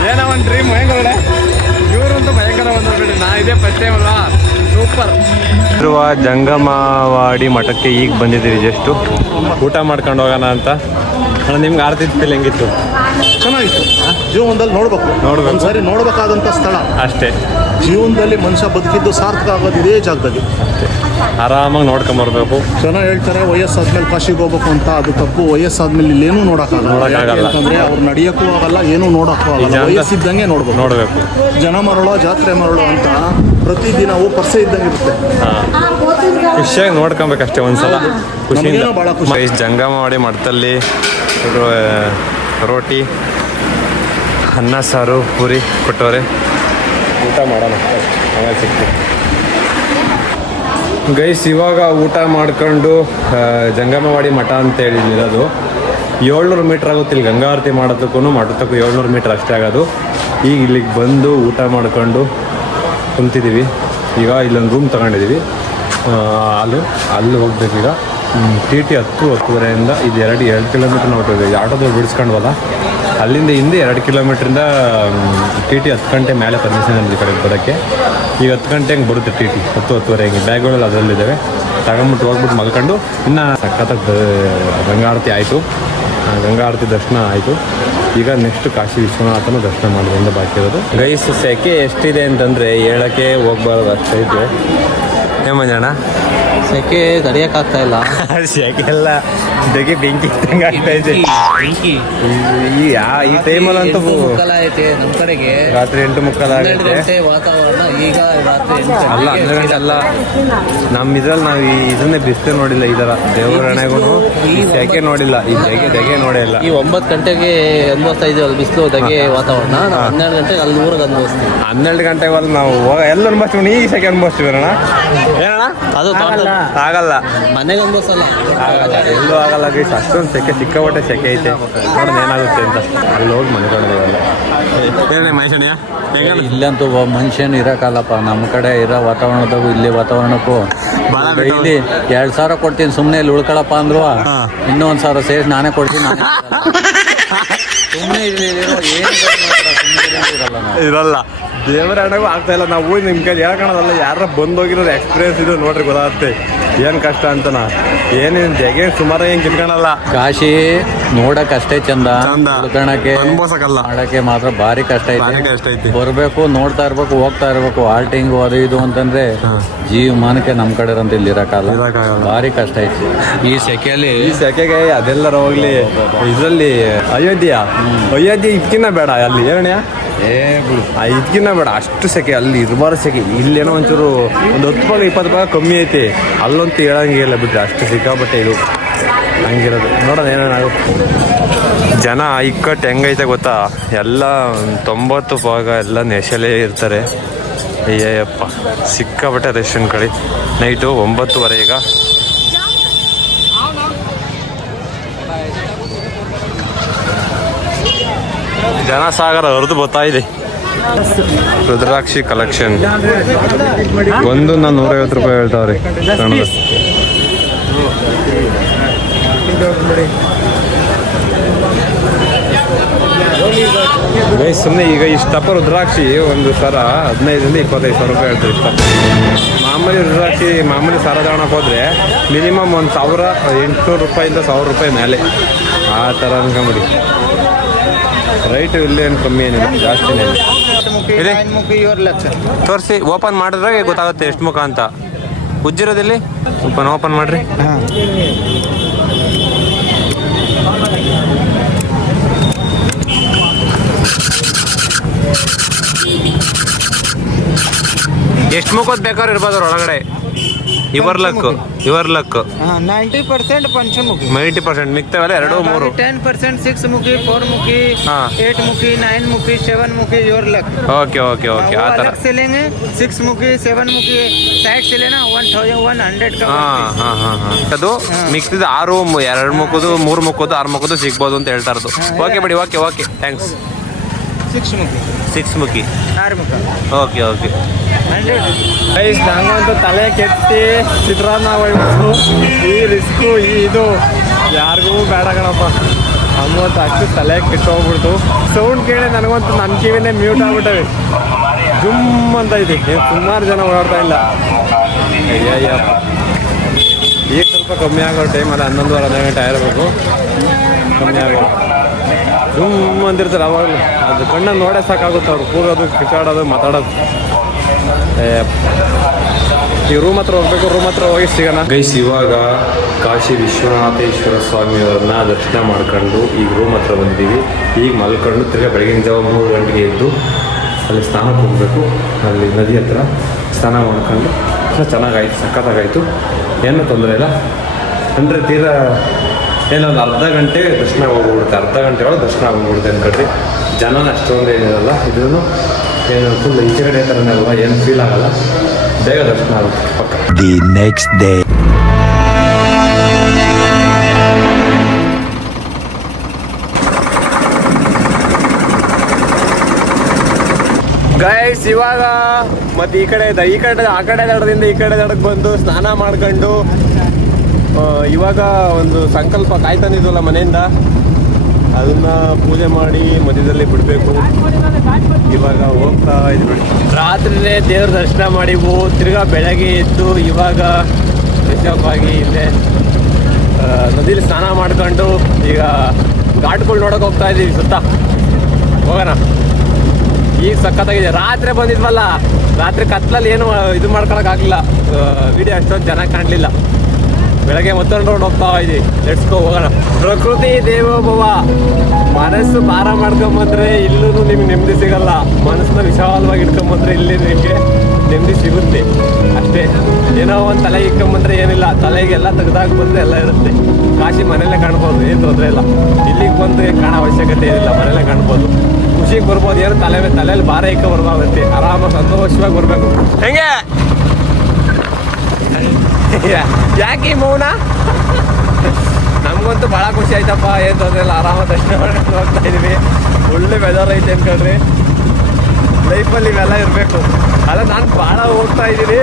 ಏನೋ ಒಂದು ಡ್ರೀಮ್ ಹೆಂಗೊಳ್ಳೆ ಇವ್ರಂತೂ ಭಯಂಕರ ಬಂದ್ಬಿಟ್ರಿ ನಾ ಇದೇ ಫಸ್ಟ್ ಟೈಮ್ ಅಲ್ವಾ ಸೂಪರ್ ಇರುವ ಜಂಗಮವಾಡಿ ಮಠಕ್ಕೆ ಈಗ ಬಂದಿದ್ದೀವಿ ಜಸ್ಟು ಊಟ ಮಾಡ್ಕೊಂಡು ಹೋಗೋಣ ಅಂತ ನಿಮ್ಗೆ ಆರ್ತಿ ಫೀಲ್ ಹೆಂಗಿತ್ತು ಚೆನ್ನಾಗಿತ್ತು ಜೀವನದಲ್ಲಿ ನೋಡ್ಬೇಕು ಒಂದ್ಸರಿ ನೋಡ್ಬೇಕಾದಂಥ ಸ್ಥಳ ಅಷ್ಟೇ ಜೀವನದಲ್ಲಿ ಮನುಷ್ಯ ಬದುಕಿದ್ದು ಸಾರ್ಥಕ ಆಗೋದು ಇದೇ ಜಾಗದಲ್ಲಿ ಅಷ್ಟೇ ಆರಾಮಾಗಿ ನೋಡ್ಕೊಂಬರ್ಬೇಕು ಜನ ಹೇಳ್ತಾರೆ ವಯಸ್ಸಾದ್ಮೇಲೆ ಕಾಶಿಗೆ ಹೋಗ್ಬೇಕು ಅಂತ ಅದು ತಪ್ಪು ವಯಸ್ಸಾದ್ಮೇಲೆ ಇಲ್ಲೇನೂ ನೋಡೋಕ್ಕಾಗಲ್ಲ ಯಾಕಂದ್ರೆ ಅವ್ರು ನಡೆಯೋಕ್ಕೂ ಆಗಲ್ಲ ಏನೂ ನೋಡೋಕ್ಕೂ ಆಗಲ್ಲ ವಯಸ್ಸಿದ್ದಂಗೆ ನೋಡ್ಬೇಕು ಜನ ಮರಳೋ ಜಾತ್ರೆ ಮರಳೋ ಅಂತ ಪ್ರತಿದಿನವೂ ಪರ್ಸೆ ಇದ್ದಂಗೆ ಇರುತ್ತೆ ಖುಷಿಯಾಗಿ ನೋಡ್ಕೊಬೇಕಷ್ಟೇ ಒಂದ್ಸಲ ಖುಷಿಯಿಂದ ಭಾಳ ಖುಷಿ ಜಂಗಮವಾಡಿ ಮಠದಲ್ಲಿ ರೋಟಿ ಅನ್ನ ಸಾರು ಪೂರಿ ಕೊಟ್ಟವ್ರೆ ಊಟ ಮಾಡೋಣ ಆಮೇಲೆ ಸಿಗ್ತೀವಿ ಗೈಸ್ ಇವಾಗ ಊಟ ಮಾಡ್ಕೊಂಡು ಜಂಗಮವಾಡಿ ಮಠ ಅಂತ ಹೇಳಿರೋದು 700 ಮೀಟ್ರ್ ಆಗುತ್ತೆ ಇಲ್ಲಿ ಗಂಗಾ ಆರತಿ ಮಾಡೋದಕ್ಕೂ ಮಠದಕ್ಕೂ 700 ಮೀಟ್ರ್ ಅಷ್ಟೇ ಆಗೋದು ಈಗ ಇಲ್ಲಿಗೆ ಬಂದು ಊಟ ಮಾಡ್ಕೊಂಡು ಕುಂತಿದ್ದೀವಿ ಈಗ ಇಲ್ಲೊಂದು ರೂಮ್ ತೊಗೊಂಡಿದ್ದೀವಿ ಅಲ್ಲಿ ಹೋಗ್ಬೇಕೀಗ TT 10-10:30 ಇದು 2 ಕಿಲೋಮೀಟ್ರ್ ನೋಡ್ತೀವಿ ಆಟೋದಲ್ಲಿ ಬಿಡಿಸ್ಕೊಂಡ್ವಲ್ಲ ಅಲ್ಲಿಂದ ಹಿಂದೆ 2 ಕಿಲೋಮೀಟ್ರಿಂದ TT 10 ಗಂಟೆ ಮೇಲೆ ಪರ್ಮಿಷನ್ ಈ ಕಡೆ ಬರೋಕ್ಕೆ ಈಗ 10 ಗಂಟೆ ಹಂಗೆ ಬರುತ್ತೆ TT 10-10:30 ಹಿಂಗೆ ಬ್ಯಾಗ್ಗಳೆಲ್ಲ ಅದರಲ್ಲಿದ್ದಾವೆ ತಗೊಂಬಿಟ್ಟು ಹೋಗ್ಬಿಟ್ಟು ಮಲ್ಕೊಂಡು ಇನ್ನು ಸಖತ್ತಾಗಿ ಗಂಗಾ ಆರತಿ ಆಯಿತು ಗಂಗಾ ಆರತಿ ದರ್ಶನ ಆಯಿತು ಈಗ ನೆಕ್ಸ್ಟ್ ಕಾಶಿ ವಿಶ್ವನಾಥನ ದರ್ಶನ ಮಾಡೋದ್ರಿಂದ ಬಾಕಿ ಇರೋದು ಗೈಸ್ ಸೆಕೆ ಎಷ್ಟಿದೆ ಅಂತಂದರೆ ಹೇಳೋಕ್ಕೆ ಹೋಗ್ಬಾರ್ದು ಅಷ್ಟೈತೆ ಮಂಜಣ್ಣ ಸೆಕೆ ತಡಿಯಕ್ಕಾಗ್ತಾ ಇಲ್ಲ ಸೆಕೆ ಎಲ್ಲ ಬೆಂಕಿ ಬೆಂಕಿ ಆಗ್ತೈತೆ ಈ ಟೈಮಲ್ಲಂತೂ ಐತೆ ನಮ್ಮ ಕಡೆಗೆ ರಾತ್ರಿ 8:30 ಆಗೈತೆ ವಾತಾವರಣ ಈಗ ರಾತ್ರಿ ಅಲ್ಲ 12 ಗಂಟೆ ಅಲ್ಲ ನಮ್ಮ ಇದ್ರಲ್ಲಿ ನಾವು ಇದನ್ನೇ ಬಿಸಿಲು ನೋಡಿಲ್ಲ ಈ ಥರ ದೇವರಣೆಗೂ ಈ ಸೆಕೆ ನೋಡಿಲ್ಲ ಈ ದೆಗೆ ನೋಡೇ ಇಲ್ಲ ಈ 9 ಗಂಟೆಗೆ ಅನ್ಭವಿಸ್ತಾ ಬಿಸಿಲು ದಗೆ ವಾತಾವರಣ 12 ಗಂಟೆಗೆ ಅಲ್ಲಿ ಊರಿಗೆ ಅನ್ಭವಿಸ್ತೀವಿ 12 ಗಂಟೆಗೆ ನಾವು ಎಲ್ಲ ಅನ್ಭವಿಸ್ತೀವಿ ಈ ಸೆಕೆ ಅನ್ಭವಿಸ್ತೀವಿ ಅಣ್ಣ ಏನಣ್ಣ ಅದು ಆಗಲ್ಲ ಮನೆಗೆ ಒಂದು ಸಲ ಆಗಲ್ಲ, ಎಲ್ಲೂ ಆಗಲ್ಲ ಗೈಸ್. ಅಷ್ಟೊಂದು ಸೆಕೆ, ಸಿಕ್ಕಾಪಟ್ಟೆ ಸೆಕೆ ಐತೆ. ನೋಡೋಣ ಏನಾಗುತ್ತೆ ಅಂತ. ಅಲ್ಲಿ ಹೋಗಿ ಮಲ್ಕೊಂಡಿದ್ದೀವಲ್ಲ. ಹೇಳಿ ಮಹೇಶಣ್ಯ, ಹೇಗಲ್ಲ? ಇಲ್ಲಂತೂ ಮನುಷ್ಯನು ಇರೋಕ್ಕಲ್ಲಪ್ಪ. ನಮ್ಮ ಕಡೆ ಇರೋ ವಾತಾವರಣದಾಗೂ ಇಲ್ಲಿ ವಾತಾವರಣಕ್ಕೂ ಇಲ್ಲಿ 2,000 ಕೊಡ್ತೀನಿ ಸುಮ್ಮನೆ ಇಲ್ಲಿ ಉಳ್ಕೊಳಪ್ಪ ಅಂದ್ರು. ಇನ್ನೂ 1,000 ಸೇರಿಸಿ ನಾನೇ ಕೊಡ್ತೀನಿ. ಸುಮ್ಮನೆ ಇಲ್ಲಿ ಇರಲ್ಲ. ದೇವರ ಹಣಗೂ ಆಗ್ತಾ ಇಲ್ಲ. ನಾವು ನಿಮ್ಮ ಕೈಲಿ ಹೇಳ್ಕೊಳೋದಲ್ಲ, ಯಾರ ಬಂದೋಗಿರೋದು ಎಕ್ಸ್ಪೀರಿಯನ್ಸ್ ಇದು ನೋಡ್ರಿ, ಗೊತ್ತಾಗುತ್ತೆ ಏನು ಕಷ್ಟ ಅಂತನ. ಏನೇನು ಜಗೆ ಸುಮಾರು ಏನು ಕಿತ್ಕೊಳಲ್ಲ. ಕಾಶಿ ನೋಡಕ್ ಅಷ್ಟೇ ಚಂದ, ಉಳ್ಕೊಳಕ್ಕೆ ಅನ್ಬೋಸಕ್ಕಲ್ಲ, ಮಾಡಕ್ಕೆ ಮಾತ್ರ ಭಾರಿ ಕಷ್ಟ ಐತೆ. ಬರ್ಬೇಕು, ನೋಡ್ತಾ ಇರ್ಬೇಕು, ಹೋಗ್ತಾ ಇರ್ಬೇಕು. ಆಲ್ಟಿಂಗು ಅದು ಇದು ಅಂತಂದ್ರೆ ಜೀವಮಾನಕ್ಕೆ ನಮ್ಮ ಕಡೆ ಅಂತ ಇಲ್ಲಿ ಇರಕ್ಕಾಗಲ್ಲ. ಭಾರಿ ಕಷ್ಟ ಐತಿ ಈ ಸೆಕೆಯಲ್ಲಿ. ಈ ಸೆಕೆಗೆ ಅದೆಲ್ಲರ ಹೋಗ್ಲಿ. ಇದರಲ್ಲಿ ಅಯೋಧ್ಯ ಇದಕ್ಕಿನ್ನ ಬೇಡ ಅಲ್ಲಿ ಏನಣ್ಣ, ಇದಕ್ಕಿನ್ನ ಬೇಡ. ಅಷ್ಟು ಸೆಕೆ ಅಲ್ಲಿ ಇರಬಾರ ಸೆಕೆ. ಇಲ್ಲೇನೋ ಒಂಚೂರು ಒಂದು 10 ರೂಪಾಯಿ 20 ರೂಪಾಯಿ ಕಮ್ಮಿ ಐತಿ. ಅಲ್ಲಂತೂ ಹೇಳಂಗಿಲ್ಲ ಬಿಟ್ರೆ, ಅಷ್ಟು ಸಿಕ್ಕಾಪಟ್ಟೆ ಇದು ಹಂಗಿರೋದು. ನೋಡೋಣ ಏನೇನಾಗುತ್ತೆ. ಜನ ಇಕ್ಕಟ್ಟು ಹೆಂಗೈತೆ ಗೊತ್ತಾ, ಎಲ್ಲ 90% ಎಲ್ಲ ನೆಶಲೇ ಇರ್ತಾರೆ. ಅಯ್ಯಪ್ಪ ಸಿಕ್ಕಾಪಟ್ಟೆ ರೆಸ್ಟೋರೆಂಟ್ ಕಡೆ. ನೈಟು 9:30 ಈಗ. ಜನಸಾಗರ ಹರಿದು ಬರ್ತಾ ಇದೆ. ರುದ್ರಾಕ್ಷಿ ಕಲೆಕ್ಷನ್ ಒಂದು 150 ರೂಪಾಯಿ ಹೇಳ್ತಾವ್ರಿ. ಸುಮ್ಮನೆ ಈಗ ಇಷ್ಟಪ್ಪ ರುದ್ರಾಕ್ಷಿ ಒಂದು ಸರ 15 ರಿಂದ 25 ರೂಪಾಯಿ ಹೇಳ್ತಾರೆ ಇಷ್ಟಪ್ಪ. ಮಾಮೂಲಿ ರುದ್ರಾಕ್ಷಿ ಮಾಮೂಲಿ ಸರ ತಗೊಳಕ್ಕೆ ಹೋದ್ರೆ ಮಿನಿಮಮ್ 1,800 ರೂಪಾಯಿಂದ 1,000 ರೂಪಾಯಿ ಮೇಲೆ ಆ ಥರ ಅನ್ಕೊಂಬಿಡಿ. ರೈಟ್ ಇಲ್ಲೇನು ಕಮ್ಮಿ ಏನಿಲ್ಲ, ಜಾಸ್ತಿನೇ ಇದೆ. ತೋರಿಸಿ, ಓಪನ್ ಮಾಡಿದ್ರೆ ಗೊತ್ತಾಗುತ್ತೆ ಎಷ್ಟು ಮುಖ ಅಂತ. ಉಜ್ಜಿರೋದಿಲ್ಲಿ ಓಪನ್ ಮಾಡ್ರಿ. ಎಷ್ಟು ಮುಖದ್ ಬೇಕಾದ್ರೂ ಇರ್ಬೋದು ಒಳಗಡೆ. ಇವರ್ ಲಕ್ 90% ಪಂಚಮುಖಿ, 90% ಮಿಕ್ತವೆಲ್ಲ 2 3 10% 6 ಮುಖಿ, 4 ಮುಖಿ, 8 ಮುಖಿ, 9 ಮುಖಿ, 7 ಮುಖಿ, your luck. Okay okay okay ಆ ಥರ से लेंगे 6 मुखी 7 मुखी साइड से लेना 1,100 का. ಅದು ಮಿಕ್ಸ್ 6 2 ಮುಖದ್ದು 3 ಮುಖದ್ದು 6 ಮುಖದ್ದು ಸಿಗ್ಬೋದು ಅಂತ ಹೇಳ್ತಾ ಇರೋದು. ಓಕೆ ಬಿಡಿ, ಓಕೆ ಓಕೆ ಥ್ಯಾಂಕ್ಸ್. 6 ಮುಖಿ 6 ಮುಖಿ 6 ಮುಖ. Okay okay. 100. ನಂಗಂತೂ ತಲೆ ಕೆತ್ತಿ ಚಿತ್ರಾನ್ನ ಹೋಗ್ಬಿಟ್ಟು ಈ ರಿಸ್ಕು ಇದು ಯಾರಿಗೂ ಬೇಡ ಕಣಪ್ಪ. ಅಮ್ಮತ್ತು ಅಷ್ಟು ತಲೆ ಕೆಟ್ಟೋಗ್ಬಿಡ್ತು. ಸೌಂಡ್ ಕೇಳಿ ನನಗಂತೂ ನನ್ನ ಕಿವಿನೇ ಮ್ಯೂಟ್ ಆಗ್ಬಿಟ್ಟವೆ. ಜುಮ್ ಅಂತ ಇದೆ. ಸುಮಾರು ಜನ ಓಡಾಡ್ತಾ ಇಲ್ಲ. ಅಯ್ಯಯ್ಯಪ್ಪ, ಈಗ ಸ್ವಲ್ಪ ಕಮ್ಮಿ ಆಗೋ ಟೈಮ್ ಅಲ್ಲ, 11:30 ಗಂಟೆ ಆಗಿರಬೇಕು. ಕಮ್ಮಿ ಆಗೋ ಜುಮ್ ಅಂತಿರ್ತಾರೆ ಅವಾಗಲೂ. ಅದು ಕಣ್ಣಲ್ಲಿ ನೋಡೇ ಸಾಕಾಗುತ್ತೆ ಅವ್ರು ಕೂಗೋದು, ಕಿತ್ತಾಡೋದು, ಮಾತಾಡೋದು. ಈ ರೂಮ್ ಹತ್ರ ಹೋಗ್ಬೇಕು, ರೂಮ್ ಹತ್ರ ಹೋಗಿ ಸಿಗೋಣ ಗೈಸ್. ಇವಾಗ ಕಾಶಿ ವಿಶ್ವನಾಥೇಶ್ವರ ಸ್ವಾಮಿಯವರನ್ನ ದರ್ಶನ ಮಾಡ್ಕೊಂಡು ಈಗ ರೂಮ್ ಹತ್ರ ಬಂದಿದ್ದೀವಿ. ಈಗ ಮಲ್ಕೊಂಡು ತಿರ್ಗಾ ಬೆಳಗಿನ ಜಾವ 3 ಗಂಟೆಗೆ ಎದ್ದು ಅಲ್ಲಿ ಸ್ನಾನಕ್ಕೆ ಹೋಗಬೇಕು. ಅಲ್ಲಿ ನದಿ ಹತ್ರ ಸ್ನಾನ ಮಾಡ್ಕೊಂಡು ಚೆನ್ನಾಗಾಯ್ತು, ಸಖತ್ತಾಗಾಯಿತು, ಏನೂ ತೊಂದರೆ ಇಲ್ಲ. ಅಂದರೆ ತೀರಾ ಏನೊಂದು ಅರ್ಧ ಗಂಟೆ ದರ್ಶನ ಹೋಗ್ಬಿಡುತ್ತೆ. ಅರ್ಧ ಗಂಟೆ ಒಳಗೆ ದರ್ಶನ ಹೋಗ್ಬಿಡುತ್ತೆ ಅಂದ್ಕೊಳ್ರಿ. ಜನನ ಅಷ್ಟೊಂದು ಏನಿರಲ್ಲ. ಇದನ್ನು ಏನು ಫುಲ್ ಈಚೆ ಕಡೆ ಥರನೇ ಅಲ್ವಾ, ಏನು ಫೀಲ್ ಆಗಲ್ಲ, ಬೇಗ ದರ್ಶನ ಆಗುತ್ತೆ ಪಕ್ಕ. The next day. ಗೈಸ್ ಇವಾಗ ಮತ್ತೆ ಈ ಕಡೆ ಆ ಕಡೆ ದಡದಿಂದ ಈ ಕಡೆ ದಡಕ್ಕೆ ಬಂದು ಸ್ನಾನ ಮಾಡ್ಕೊಂಡು ಇವಾಗ ಒಂದು ಸಂಕಲ್ಪ ಕಾಯ್ತಾನಿದ್ವಲ್ಲ ಮನೆಯಿಂದ, ಅದನ್ನ ಪೂಜೆ ಮಾಡಿ ಮಧ್ಯದಲ್ಲಿ ಬಿಡಬೇಕು. ಇವಾಗ ಹೋಗ್ತಾ ಇದ್ವಿ. ರಾತ್ರಿನೇ ದೇವ್ರ ದರ್ಶನ ಮಾಡಿವು. ತಿರ್ಗಾ ಬೆಳಗ್ಗೆ ಎದ್ದು ಇವಾಗ ಫ್ರೆಶ್ ಆಗಿ ಇಲ್ಲೇ ನದಿಲಿ ಸ್ನಾನ ಮಾಡ್ಕೊಂಡು ಈಗ ಘಾಟ್ಗಳು ನೋಡೋಕೆ ಹೋಗ್ತಾ ಇದ್ದೀವಿ. ಸುತ್ತ ಹೋಗೋಣ. ಈಗ ಸಖತ್ತಾಗಿದೆ. ರಾತ್ರಿ ಬಂದಿದ್ವಲ್ಲ, ರಾತ್ರಿ ಕತ್ಲಲ್ಲಿ ಏನು ಇದು ಮಾಡ್ಕೊಳಕ್ಕಾಗಲಿಲ್ಲ, ವಿಡಿಯೋ ಅಷ್ಟೊಂದು ಚೆನ್ನಾಗಿ ಕಾಣಲಿಲ್ಲ. ಬೆಳಗ್ಗೆ ಮತ್ತೊಂದು ರೋಡ್ ಹೋಗ್ತಾ ಇದ್ದೀವಿ. ಲೆಟ್ಸ್ ಗೋ, ಹೋಗೋಣ. ಪ್ರಕೃತಿ ದೇವೋಭವ. ಮನಸ್ಸು ಭಾರ ಮಾಡ್ಕೊಂಬಂದ್ರೆ ಇಲ್ಲೂ ನಿಮ್ಗೆ ನೆಮ್ಮದಿ ಸಿಗಲ್ಲ. ಮನಸ್ಸನ್ನ ವಿಶಾಲವಾಗಿ ಇಟ್ಕೊಂಬಂದ್ರೆ ಇಲ್ಲಿ ನಿಮಗೆ ನೆಮ್ಮದಿ ಸಿಗುತ್ತೆ ಅಷ್ಟೇ. ಏನೋ ಒಂದು ತಲೆಗೆ ಇಟ್ಕೊಂಬಂದ್ರೆ ಏನಿಲ್ಲ, ತಲೆಗೆಲ್ಲ ತೆಗೆದಾಗ ಬಂದರೆ ಎಲ್ಲ ಇರುತ್ತೆ. ಕಾಶಿ ಮನೆಯಲ್ಲೇ ಕಾಣ್ಬೋದು, ಏನು ತೊಂದರೆ ಇಲ್ಲ. ಇಲ್ಲಿಗೆ ಬಂದು ಕಾಣೋ ಅವಶ್ಯಕತೆ ಏನಿಲ್ಲ, ಮನೆಯಲ್ಲೇ ಕಾಣ್ಬೋದು. ಖುಷಿಗೆ ಬರ್ಬೋದು. ಏನು ತಲೆಯಲ್ಲಿ ಭಾರ ಇಟ್ಕೊ ಬರ್ಬಾಗುತ್ತೆ. ಆರಾಮ ಸಂತೋಷವಾಗಿ ಬರಬೇಕು. ಹೆಂಗೆ ಯಾಕೆ ಈ ಮೌನ? ನಮಗಂತೂ ಭಾಳ ಖುಷಿ ಆಯ್ತಪ್ಪ, ಏನು ತೊಂದರೆ ಇಲ್ಲ, ಆರಾಮ ದರ್ಶನ ಮಾಡ್ಕೊಂಡು ಹೋಗ್ತಾ ಇದೀವಿ. ಒಳ್ಳೆ ವೆದರ್ ಐತೆ ಅನ್ಕೊಳ್ರಿ. ಲೈಫಲ್ಲಿ ಇವೆಲ್ಲ ಇರಬೇಕು. ಅಲ್ಲ, ನಾನು ಭಾಳ ಹೋಗ್ತಾ ಇದ್ದೀನಿ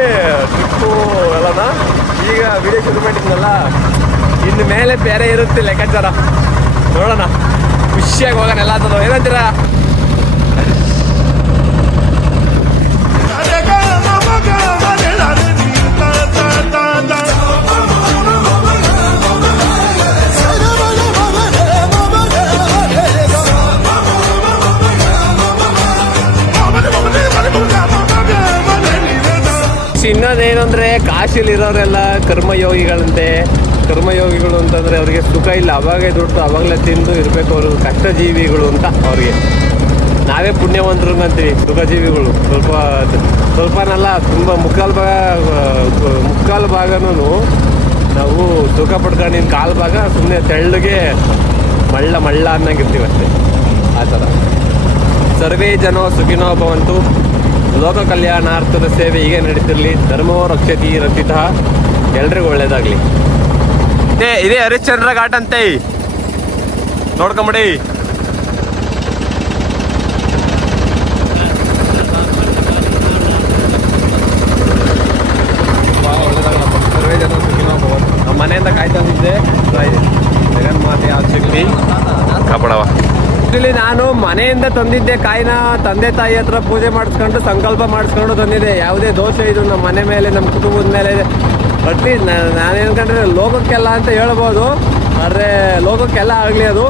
ಟ್ರಿಪ್ಪು ಎಲ್ಲನ. ಈಗ ವಿಡಿಯೋ ಶುರು ಮಾಡಿದ್ನಲ್ಲ, ಇನ್ನು ಮೇಲೆ ಬೇರೆ ಇರುತ್ತೆ ಲೆಕ್ಕಾಚಾರ. ನೋಡೋಣ, ಖುಷಿಯಾಗಿ ಹೋಗೋಣ ಎಲ್ಲಾದರೂ. ಏನಂತೀರಾ? ಇನ್ನೊಂದೇನು ಅಂದರೆ, ಕಾಶಿಲಿರೋರೆಲ್ಲ ಕರ್ಮಯೋಗಿಗಳಂತೆ. ಕರ್ಮಯೋಗಿಗಳು ಅಂತಂದರೆ ಅವ್ರಿಗೆ ಸುಖ ಇಲ್ಲ, ಅವಾಗೇ ದುಡ್ಡು ಅವಾಗಲೇ ತಿಂದು ಇರಬೇಕು. ಅವರು ಕಷ್ಟಜೀವಿಗಳು ಅಂತ ಅವ್ರಿಗೆ. ನಾವೇ ಪುಣ್ಯವಂತರು ಅಂತೀವಿ, ಸುಖಜೀವಿಗಳು. ಸ್ವಲ್ಪನಲ್ಲ, ತುಂಬ ಮುಕ್ಕಾಲು ಭಾಗನೂ ನಾವು ಸುಖ ಪಡ್ಕೊಂಡು ಕಾಲು ಭಾಗ ಸುಮ್ಮನೆ ತೆಳ್ಳಗೆ ಮಳ್ಳ ಅನ್ನಂಗಿರ್ತೀವಿ ಅಷ್ಟೇ. ಆ ಥರ. ಸರ್ವೇ ಜನೋ ಸುಖಿನೋ ಭವಂತು. ಲೋಕ ಕಲ್ಯಾಣಾರ್ಥದ ಸೇವೆ ಹೀಗೆ ನಡೀತಿರಲಿ. ಧರ್ಮೋ ರಕ್ಷತಿ ರಕ್ಷಿತ. ಎಲ್ರಿಗೂ ಒಳ್ಳೇದಾಗಲಿ. ಇದೇ ಹರಿಶ್ಚಂದ್ರ ಘಾಟ್ ಅಂತೆ, ನೋಡ್ಕೊಂಬಿಡಿ. ಸರ್ವೇ ಜನ ಸುಖಿನೋ ಭವಂತು. ನಮ್ಮ ಮನೆಯಿಂದ ಕಾಯ್ತಂದಿದ್ದೆ, ಜಗನ್ಮಾತೆ ಆಶೀರ್ವದಿ ಕಾಪಾಡವ. ಇಲ್ಲಿ ನಾನು ಮನೆಯಿಂದ ತಂದಿದ್ದೆ ಕಾಯಿನ, ತಂದೆ ತಾಯಿ ಹತ್ರ ಪೂಜೆ ಮಾಡಿಸ್ಕೊಂಡು ಸಂಕಲ್ಪ ಮಾಡಿಸ್ಕೊಂಡು ತಂದಿದ್ದೆ. ಯಾವುದೇ ದೋಷ ಇದು ನಮ್ಮ ಮನೆ ಮೇಲೆ, ನಮ್ಮ ಕುಟುಂಬದ ಮೇಲೆ ಇದೆ. ಅಟ್ಲೀಸ್ಟ್ ನಾನು ಏನ್ಕೊಂಡ್ರೆ ಲೋಕಕ್ಕೆಲ್ಲ ಅಂತ ಹೇಳ್ಬೋದು, ಆದರೆ ಲೋಕಕ್ಕೆಲ್ಲ ಆಗಲಿ ಅದು.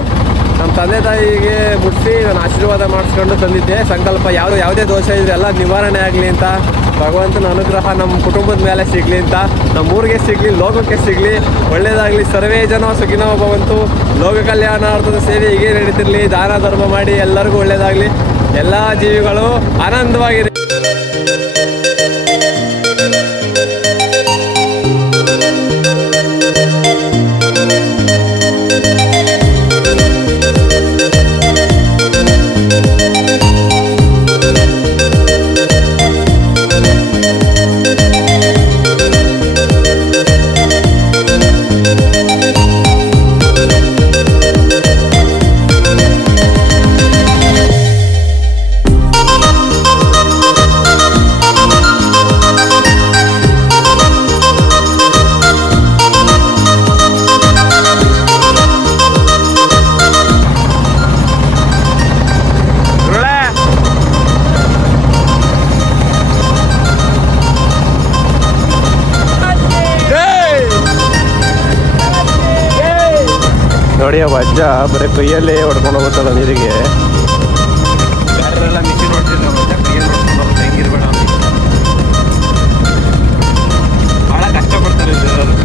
ನಮ್ಮ ತಂದೆ ತಾಯಿಗೆ ಮುಟ್ಟಿಸಿ ನಾನು ಆಶೀರ್ವಾದ ಮಾಡಿಸ್ಕೊಂಡು ತಂದಿದ್ದೆ. ಸಂಕಲ್ಪ ಯಾವುದೇ ದೋಷ ಇದೆ ಎಲ್ಲ ನಿವಾರಣೆ ಆಗಲಿ ಅಂತ, ಭಗವಂತನ ಅನುಗ್ರಹ ನಮ್ಮ ಕುಟುಂಬದ ಮೇಲೆ ಸಿಗಲಿ ಅಂತ, ನಮ್ಮ ಊರಿಗೆ ಸಿಗಲಿ, ಲೋಕಕ್ಕೆ ಸಿಗಲಿ, ಒಳ್ಳೇದಾಗಲಿ. ಸರ್ವೇ ಜನ ಸುಖಿನೋ ಭವಂತು. ಲೋಕ ಕಲ್ಯಾಣಾರ್ಥದ ಸೇವೆ ಹೀಗೆ ನಡೀತಿರಲಿ. ದಾನ ಧರ್ಮ ಮಾಡಿ ಎಲ್ಲರಿಗೂ ಒಳ್ಳೇದಾಗಲಿ. ಎಲ್ಲ ಜೀವಿಗಳು ಆನಂದವಾಗಿರಿ. ನೋಡಿ ಅವ ಅಜ್ಜ ಬರೀ ಕೈಯಲ್ಲೇ ಹೊಡ್ಕೊಂಡು ಹೋಗುತ್ತಲ್ಲ ನೀರಿಗೆ. ಯಾರೆಲ್ಲ ಮಿಷಿನ್ ಹೊಡ್ತಿಲ್ಲ, ಕೈಯಲ್ಲಿ ಹೊಡ್ಕೊಂಡು ಹೋಗುತ್ತೆ. ಹೆಂಗಿರ್ಬೇಡ, ಭಾಳ ಕಷ್ಟಪಡ್ತಾರೆ ಜನರು.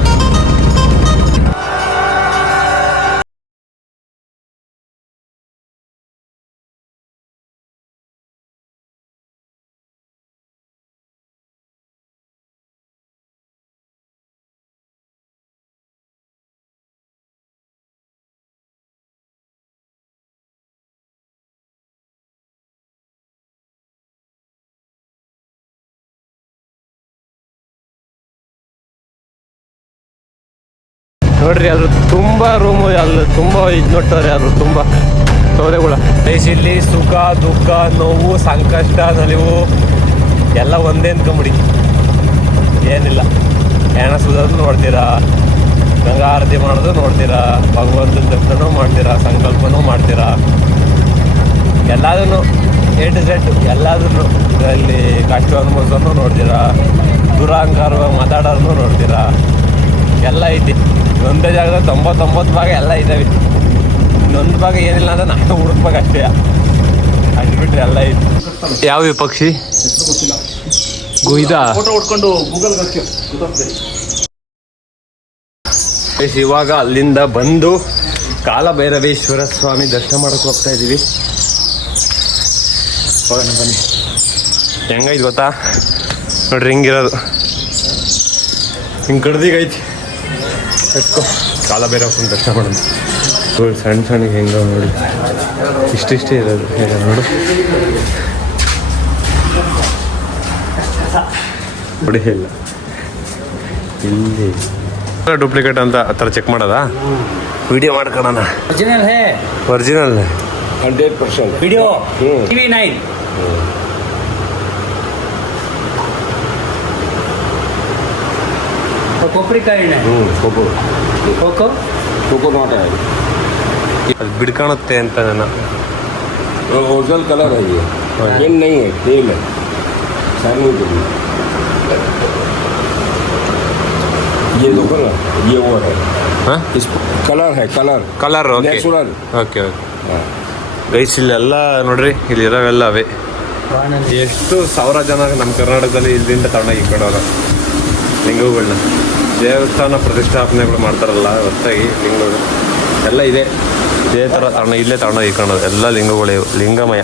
ನೋಡ್ರಿ, ಅದು ತುಂಬ ರೂಮು, ಅಲ್ಲಿ ತುಂಬ ಇದು ನೋಡ್ತಾರೆ. ಅದು ತುಂಬ ಸೌದೆಗಳ ಇಲ್ಲಿ ಸುಖ ದುಃಖ ನೋವು ಸಂಕಷ್ಟ ನಲಿವು ಎಲ್ಲ ಒಂದೇ ಅಂದ್ಕೊಂಬಿಡಿ. ಏನಿಲ್ಲ, ಹೆಣ ಸುಧಾರು ನೋಡ್ತೀರಾ, ಗಂಗಾ ಆರತಿ ಮಾಡೋದು ನೋಡ್ತೀರಾ, ಭಗವಂತನ ದರ್ಶನ ಮಾಡ್ತೀರಾ, ಸಂಕಲ್ಪನೂ ಮಾಡ್ತೀರಾ. ಎಲ್ಲದನ್ನು A to Z ಎಲ್ಲದನ್ನು ಅಲ್ಲಿ ಕಷ್ಟ ಅನುಭವಿಸೋನು ನೋಡ್ತೀರಾ, ದುರಹಂಕಾರವಾಗಿ ಮಾತಾಡೋದನ್ನು ನೋಡ್ತೀರಾ. ಎಲ್ಲ ಐತಿ ಒಂದೇ ಜಾಗದಲ್ಲಿ 99 ಭಾಗ ಎಲ್ಲ ಇದ್ದಾವೆ. ಇನ್ನೊಂದು ಭಾಗ ಏನಿಲ್ಲ ಅಂದ್ರೆ ನಾನು ಹುಡುಕ್ಬೇಕು ಅಷ್ಟೇ. ಅಷ್ಟು ಬಿಟ್ರೆ ಎಲ್ಲ ಐತಿ. ಯಾವ ಪಕ್ಷಿ ಗುಯ್ದ ಫೋಟೋ ಹೊಡ್ಕೊಂಡು ಗೂಗಲ್ ಇವಾಗ ಅಲ್ಲಿಂದ ಬಂದು ಕಾಲಭೈರವೇಶ್ವರ ಸ್ವಾಮಿ ದರ್ಶನ ಮಾಡಕ್ಕೆ ಹೋಗ್ತಾ ಇದ್ದೀವಿ. ಹೋಗೋಣ ಬನ್ನಿ. ಹೆಂಗೈತೆ ಗೊತ್ತಾ ನೋಡ್ರಿ, ಹಿಂಗಿರೋದು ಹಿಂಗೆ ಕಡ್ದಿಗೈತಿ. ಎತ್ಕೋ ಕಾಲಭೈರವನ ದರ್ಶನ ಮಾಡೋದು. ಸಣ್ಣ ಸಣ್ಣ ಹೆಂಗ ನೋಡಿ, ಇಷ್ಟಿಷ್ಟೇ ಇರೋದು. ಹೇಗ ನೋಡು ನೋಡಿ, ಇಲ್ಲ ಇಲ್ಲಿ ಡೂಪ್ಲಿಕೇಟ್ ಅಂತ ಆ ಥರ ಚೆಕ್ ಮಾಡೋದಾ? ವಿಡಿಯೋ ಮಾಡ್ಕೊಳ್ಳೋಣ. ओरिजिनल है ಒರಿಜಿನಲ್ 100%. वीडियो TV9 और कोपरी का है कोको कोकोनट है, ಅದು ಬಿಡ್ಕಾಣುತ್ತೆ ಅಂತ ನಾನು. ओरिजिनल कलर है ये, पेन नहीं है, तेल है, शाइनिंग के लिए। ये देखो ना, ये वो है, ಹಾಂ इस कलर है, colour colour okay natural. Okay guys ಇಲ್ಲೆಲ್ಲ ನೋಡ್ರಿ, ಇಲ್ಲಿ ಇರೋವೆಲ್ಲ ಅವೇ. ಎಷ್ಟು ಸಾವಿರ ಜನ ನಮ್ಮ ಕರ್ನಾಟಕದಲ್ಲಿ ಇಲ್ಲಿಂದ ತಗೊಂಡೋಗಿ ಈ ಕಡೆ ಲಿಂಗಗಳನ್ನ ದೇವಸ್ಥಾನ ಪ್ರತಿಷ್ಠಾಪನೆಗಳು ಮಾಡ್ತಾರಲ್ಲ ಹೊಸದಾಗಿ ಲಿಂಗಗಳು ಎಲ್ಲ ಇದೆ. ಇದೇ ಥರ ಇಲ್ಲೇ ತಗೊಂಡೋಗಿ ಇಟ್ಕೊಳ್ಳೋದು ಎಲ್ಲ ಲಿಂಗಗಳೇ ಇವು. ಲಿಂಗಮಯ,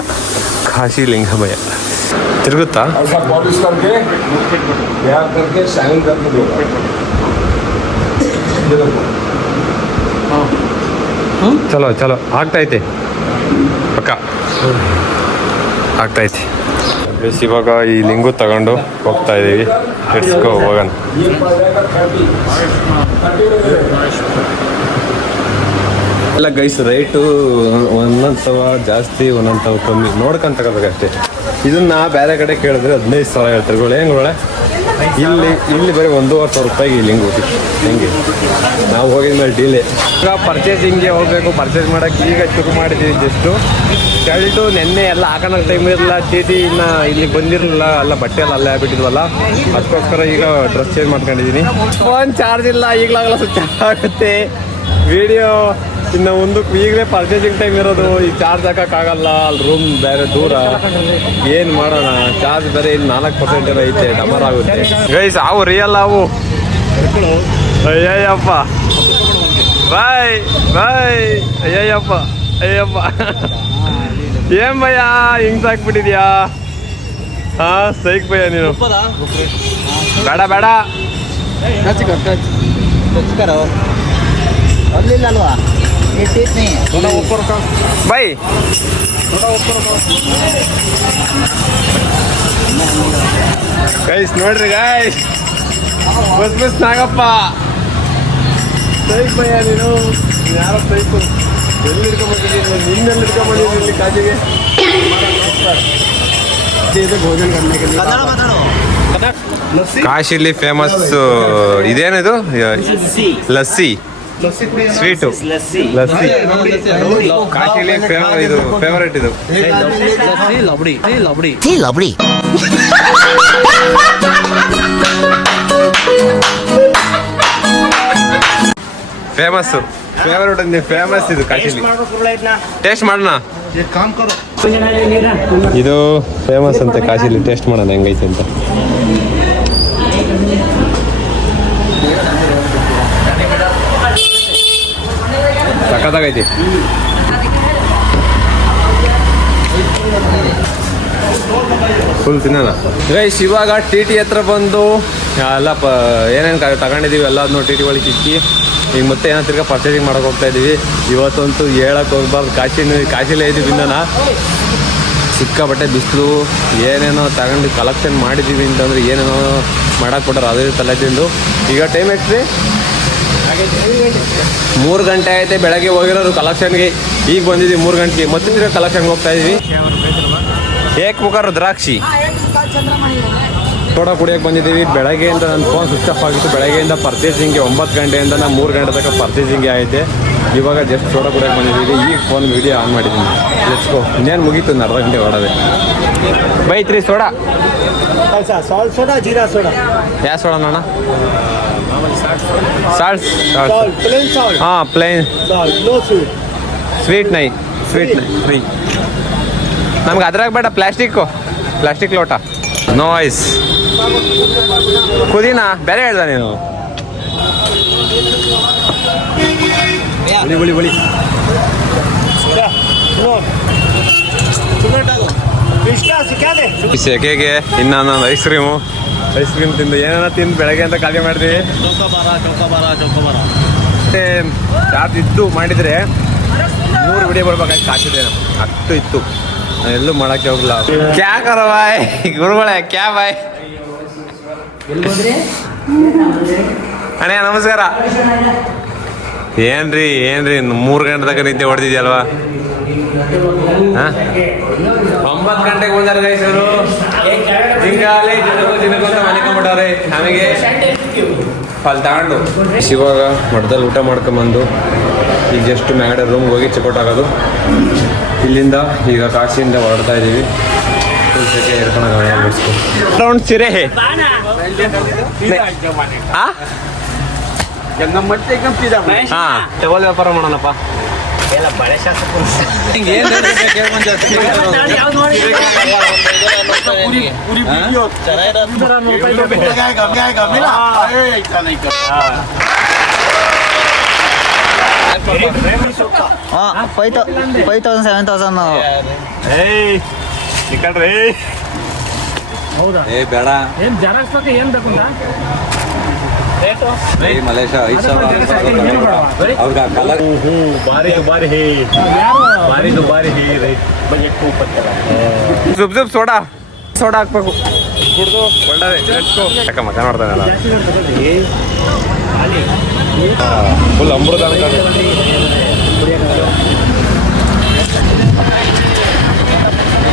ಕಾಶಿ ಲಿಂಗಮಯ. ತಿರುಗುತ್ತಾ? ऐसा पॉलिश करके तैयार करके शाइनिंग करके दो। ಚಲೋ ಚಲೋ ಆಗ್ತೈತೆ, ಪಕ್ಕ ಆಗ್ತೈತಿ. ಬೇಸ್ ಇವಾಗ ಈ ಲಿಂಗು ತಗೊಂಡು ಹೋಗ್ತಾ ಇದ್ದೀವಿ. ಲೆಟ್ಸ್ಗೋ ಹೋಗೋಣ. ಎಲ್ಲ ಗೈಸ್ ರೇಟು ಒಂದೊಂದು ಜಾಸ್ತಿ ಒಂದೊಂದು ಕಮ್ಮಿ ನೋಡ್ಕೊಂಡು ತಗೋಬೇಕಷ್ಟೇ. ಇದನ್ನ ಬೇರೆ ಕಡೆ ಕೇಳಿದ್ರೆ 15,000 ಹೇಳ್ತಾರೆ. ಹೆಂಗೆ ಇಲ್ಲಿ ಬರೀ 1,500 ರೂಪಾಯಿಗೆ ಈ ಲಿಂಗು ಹೆಂಗೆ ನಾವು ಹೋಗಿದ್ಮೇಲೆ ಡೀಲೇ. ಈಗ ಪರ್ಚೇಸಿಂಗ್ಗೆ ಹೋಗಬೇಕು. ಪರ್ಚೇಸ್ ಮಾಡೋಕ್ಕೆ ಈಗ ಶುರು ಮಾಡಿದ್ದೀವಿ. ಜಸ್ಟು ಶರ್ಟು ನೆನ್ನೆ ಎಲ್ಲ ಹಾಕೋಣ ಟೈಮ್ ಇರಲಿಲ್ಲ. ಟಿ ಇನ್ನು ಇಲ್ಲಿ ಬಂದಿರಲಿಲ್ಲ, ಎಲ್ಲ ಬಟ್ಟೆ ಎಲ್ಲ ಅಲ್ಲೇ ಆಗ್ಬಿಟ್ಟಿದ್ವಲ್ಲ, ಅದಕ್ಕೋಸ್ಕರ ಈಗ ಡ್ರೆಸ್ ಚೇಂಜ್ ಮಾಡ್ಕೊಂಡಿದ್ದೀನಿ. ಫೋನ್ ಚಾರ್ಜ್ ಇಲ್ಲ, ಈಗಲಾಗಲ್ಲ ಸ್ವಿಚ್ ಆಫ್ ಆಗುತ್ತೆ. ವಿಡಿಯೋ ಇನ್ನು ಮುಂದಕ್ಕೆ ಈಗಲೇ ಪರ್ಚೇಸಿಂಗ್ ಟೈಮ್ ಇರೋದು, ಈ ಚಾರ್ಜ್ ಹಾಕೋಕ್ಕಾಗಲ್ಲ. ಅಲ್ಲಿ ರೂಮ್ ಬೇರೆ ದೂರ, ಏನು ಮಾಡೋಣ? ಚಾರ್ಜ್ ಬೇರೆ ಇಲ್ಲಿ 4% ಐತೆ, ಡಮರ್ ಆಗುತ್ತೆ. ಗೈಸ್ ಅವು ರಿಯಲ್ ಅವು. ಅಯ್ಯಯ್ಯಪ್ಪ ಬಾಯ್ ಬಾಯ್. ಅಯ್ಯಯ್ಯಪ್ಪ ಅಯ್ಯಪ್ಪ ಏನ್ ಭಯ ಹಿಂಗ್ ಸಾಕ್ಬಿಟ್ಟಿದ್ಯಾ? ಹಾ ಸೈಕ್ ಭಯ ನೀನು. ಬೇಡ ಬೇಡ ಬೈ. ಗೈಸ್ ನೋಡ್ರಿ ಗೈಸ್, ಬಸ್ ನಾಗಪ್ಪ ಸೈಕ್ ಭಯ ನೀನು. ಯಾರೋ ಸೈಕು ಎಲ್ಲಿ ಹಿಡ್ಕೊಂಡ್ಬಂದಿದ್ದೀನಿ, ನಿನ್ನೆಲ್ಲಿ ಹಿಡ್ಕೊಂಡ್ಬಂದಿದ್ದೀನಿ ಇಲ್ಲಿ ಕಾಜಿಗೆ. ಕಾಶಿಲಿ ಫೇಮಸ್ ಇದೇನಿದು ಲಸ್ಸಿ, ಸ್ವೀಟು ಲಸ್ಸಿ. ಕಾಶಿಲಿ ಇದು ಫೇವರೇಟ್ ಇದು. ಲಬ್ಡಿ ಫೇಮಸ್ ಫೇವರೇಟ್ ಅಂದ್ರೆ ಫೇಮಸ್ ಇದು ಕಾಶಿಲಿ. ಟೇಸ್ಟ್ ಮಾಡೋಣ. ಇದು ಫೇಮಸ್ ಅಂತೆ ಕಾಶಿಲಿ. ಟೇಸ್ಟ್ ಮಾಡೋಣ ಹೆಂಗೈತೆ ಅಂತ. ಸಖತ್ತಾಗೈತಿ. ಫುಲ್ ತಿನ್ನೋಣ ಗೈಸ್. ಇವಾಗ ಟಿ ಹತ್ರ ಬಂದು ಎಲ್ಲ ಏನೇನು ತಗೊಂಡಿದ್ದೀವಿ ಎಲ್ಲದನ್ನು ಟಿ ಒಳಗೆ ಇಕ್ಕಿ ಈಗ ಮತ್ತೆ ಏನೋ ತಿರ್ಗಾ ಪರ್ಚೇಸಿಂಗ್ ಮಾಡೋಕೆ ಹೋಗ್ತಾ ಇದ್ದೀವಿ. ಇವತ್ತಂತೂ ಹೇಳಕ್ಕೆ ಹೋಗ್ಬಾರ್ದು, ಕಾಶಿಲೇ ಇದ್ದೀವಿ ಇಂದನ. ಸಿಕ್ಕಾಬಟ್ಟೆ ಬಿಸಿಲು, ಏನೇನೋ ತಗೊಂಡು ಕಲೆಕ್ಷನ್ ಮಾಡಿದ್ದೀವಿ ಅಂತಂದ್ರೆ ಏನೇನೋ ಮಾಡಕ್ಕೆ ಕೊಟ್ಟಾರೆ, ಅದೇ ತಲೆ ತಿಂದು. ಈಗ ಟೈಮ್ ಎಷ್ಟು? 3 ಗಂಟೆ ಆಯ್ತು. ಬೆಳಗ್ಗೆ ಹೋಗಿರೋರು ಕಲೆಕ್ಷನ್ಗೆ, ಈಗ ಬಂದಿದ್ದೀವಿ 3 ಗಂಟೆಗೆ. ಮತ್ತೆ ತಿರ್ಗಾ ಕಲೆಕ್ಷನ್ಗೆ ಹೋಗ್ತಾ ಇದ್ದೀವಿ. ಏಕ್ ಮುಖರು ದ್ರಾಕ್ಷಿ ಸೋಡಾ ಕುಡಿಯೋಕೆ ಬಂದಿದ್ದೀವಿ. ಬೆಳಗ್ಗೆಯಿಂದ ನನ್ನ ಫೋನ್ ಸ್ವಿಚ್ ಆಫ್ ಆಗಿತ್ತು. ಬೆಳಗ್ಗೆಯಿಂದ ಪರ್ಚೇಸಿಂಗ್ಗೆ 9 ಗಂಟೆಯಿಂದ 3 ಗಂಟೆ ತನಕ ಪರ್ಚೇಸಿಂಗ್ಗೆ ಆಗಿದೆ. ಇವಾಗ ಜಸ್ಟ್ ಸೋಡಾ ಕುಡಿಯೋಕೆ ಬಂದಿದ್ದೀವಿ. ಈಗ ಫೋನ್ ವಿಡಿಯೋ ಆನ್ ಮಾಡಿದ್ದೀನಿ. ಲೆಟ್ಸ್ಗೋ. ಇನ್ನೇನು ಮುಗೀತು, ಒಂದು ಅರ್ಧ ಗಂಟೆ ಓಡೋದೆ. ಬೈತ್ರಿ ಸೋಡಾ, ಸಾಲ್ಟ್ ಸೋಡಾ, ಜೀರಾ ಸೋಡಾ. ಯಾವ ಸೋಡಾ ಅಣ್ಣ? Salt plain salt. ಹಾಂ plain salt, no sweet. Sweet ನೈ ಫ್ರೀ. ನಮ್ಗೆ ಅದ್ರಾಗ ಬೇಡ, ಪ್ಲಾಸ್ಟಿಕ್ ಲೋಟ. No ice. ಕುದಿನಾ ಬೇರೆ ಹೇಳ್ದ ನೀನು. ಬಳಿ ಸೆಕೆಗೆ ಇನ್ನೊಂದು ಐಸ್ ಕ್ರೀಮ್ ತಿಂದು ಏನೇನ ತಿಂದು ಬೆಳಗ್ಗೆ ಅಂತ ಖಾಲಿ ಮಾಡ್ತೀವಿ. ಮತ್ತೆ ಚಾರ್ಜ್ ಇತ್ತು ಮಾಡಿದರೆ 3 ವಿಡಿಯೋ ಬರ್ಬೇಕಾಗಿ ಕಾಸಿದೆ. ಅಷ್ಟು ಇತ್ತು, ನಾನು ಎಲ್ಲೂ ಮಾಡೋಕ್ಕೆ ಹೋಗಲ್ಲ. ಕ್ಯಾ ಕರೋ ಬಾಯ್ ಗುರುಗಳೇ, ಕ್ಯಾ ಬಾಯ್? ಅಣ್ಣ ನಮಸ್ಕಾರ. ಏನ್ರಿ 3 ಗಂಟೆ ತನಕ ನಿದ್ದೆ ಹೊಡೆದಿದ್ಯಲ್ವಾ? 9 ಗಂಟೆಗೆ ಬಂದಾರ ಗೈಸರು. ಜಿಂಗಾಲೆ ದಿನಕ್ಕೂ ಅಂತ ಮನೆಕೊಂಡ್ಬಿಟ್ಟವ್ರೆ. ನಮಗೆ ಅಲ್ಲಿ ತಗೊಂಡು ಇವಾಗ ಮಠದಲ್ಲಿ ಊಟ ಮಾಡ್ಕೊಂಬಂದು ಈಗ ಜಸ್ಟ್ ಮ್ಯಾಗಡೆ ರೂಮ್ಗೆ ಹೋಗಿ ಚೆಕ್ಔಟ್ ಆಗೋದು. ಇಲ್ಲಿಂದ ಈಗ ಕಾಶಿಯಿಂದ ಹೊರಡ್ತಾ ಇದ್ದೀವಿ. ರೌಂಡ್ ಸಿರೆ ಟವಲ್ ವ್ಯಾಪಾರ ಮಾಡೋಣಪ್ಪ. ಹಾಂ 5,000 7,000 ಏ ಬೇಡ ಮಲೇಶ 5,000 ಅವ್ರಿಗೆ ಕಲರ್ ಜುಬ್ ಸೋಡಾ ಹಾಕ್ಬೇಕು. ಕುಡ್ದು ಒಳ್ಳೆ ಯಾಕ ಮಕ್ಕ ನೋಡ್ತಾನಲ್ಲ ಫುಲ್ ಅಮೃತ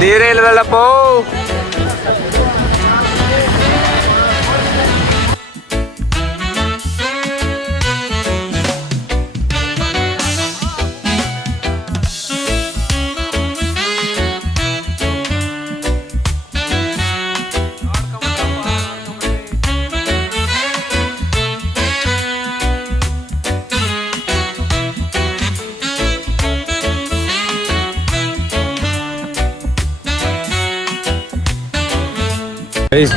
ನೀರೇ ಇಲ್ವಲ್ಲಪ್ಪ.